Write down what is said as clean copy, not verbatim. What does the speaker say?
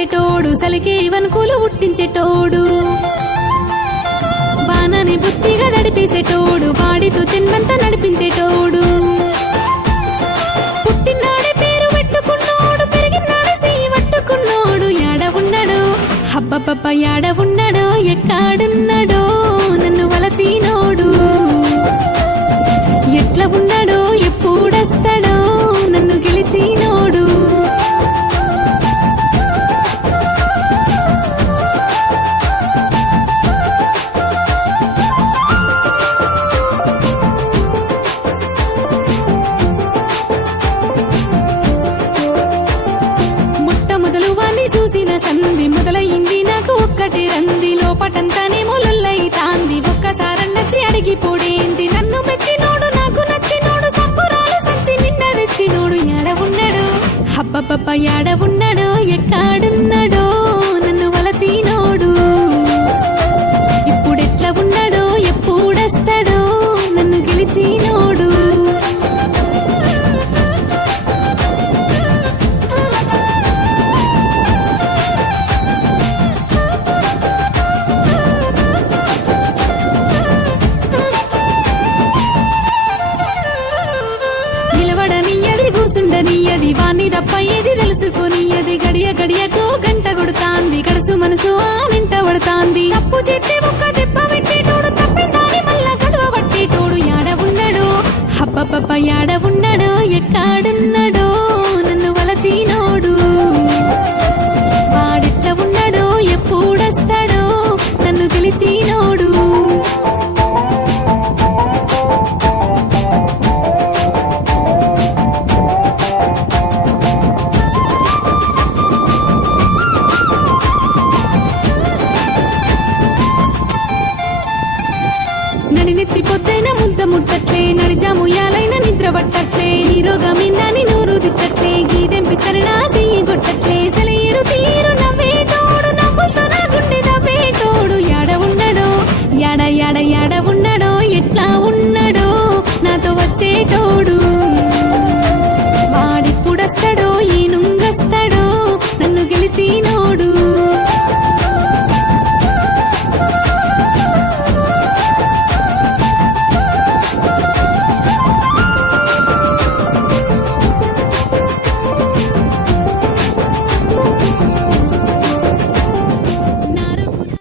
పంచేటోడు సలికే వనుకులు ఉట్టించేటోడు బాణాన్ని బుద్ధిగా నడిపేసేటోడు వాడితో జన్మంతా నడిపించేటోడు పుట్టినాడే పేరు పెట్టుకున్నోడు పెరిగినాడే చెయ్యి పట్టుకున్నోడు యాడ ఉన్నాడో హబ్బబ్బబ్బ యాడ ఉన్నాడో ఎక్కడున్నాడో నన్ను వలచినోడు ఎట్లా ఉన్నాడో ఎప్పుడొస్తాడో నన్ను గెలిచినోడు చూసిన సంధి మొదలయ్యింది నాకు ఒక్కటి రంది లోపటంతానేమో లొల్లైతాంది ఒక్కసారన్నచ్చి అడిగిపోడేంది నన్ను మెచ్చినోడు నాకు నచ్చినోడు సంబురాలు సంచి నిన్న తెచ్చినోడు యాడ ఉన్నాడు హబ్బబ్బబ్బ యాడ ఉన్నాడో ఎక్కడున్నాడో నన్ను వలచినోడు ఇప్పుడెట్లా ఉన్నాడో ఎప్పుడొస్తాడో నన్ను గెలిచినోడు కూసుండనియది వాణ్ణి తప్ప ఏది తెలుసుకునియది గడియ గడియకు గంట కొడుతాంది కడుసు మనసు ఆనింట పడుతాంది తప్పు చేస్తే ఒక్క దెబ్బ పెట్టేటోడు తప్పిందాని మళ్ళా కదువ పట్టేటోడు యాడ ఉన్నాడో హబ్బబ్బబ్బ యాడ ఉన్నాడో ఎక్కడున్నాడో నన్ను వలచినోడు వాడెట్లా ఉన్నాడో ఎప్పుడొస్తాడో నన్ను గెలిచినోడు నడినెత్తి పొద్దైన ముద్ద ముట్టట్లే నడిజాముయాలైన నిద్ర పట్టట్లే ఈ రోగమిందని నూరు దిట్టట్లే గీదెంపి సరినా చెయ్యి కొట్టట్లే సెలయేరు తీరు నవ్వేటోడు నవ్వులతో నా గుండె నవ్వేటోడు యాడ ఉన్నాడో యాడ యాడ యాడ ఉన్నాడో ఎట్లా ఉన్నాడో నాతో వచ్చేటోడు వాడిప్పుడొస్తాడో ఏనుంగొస్తాడో నన్ను గెలిచినోడు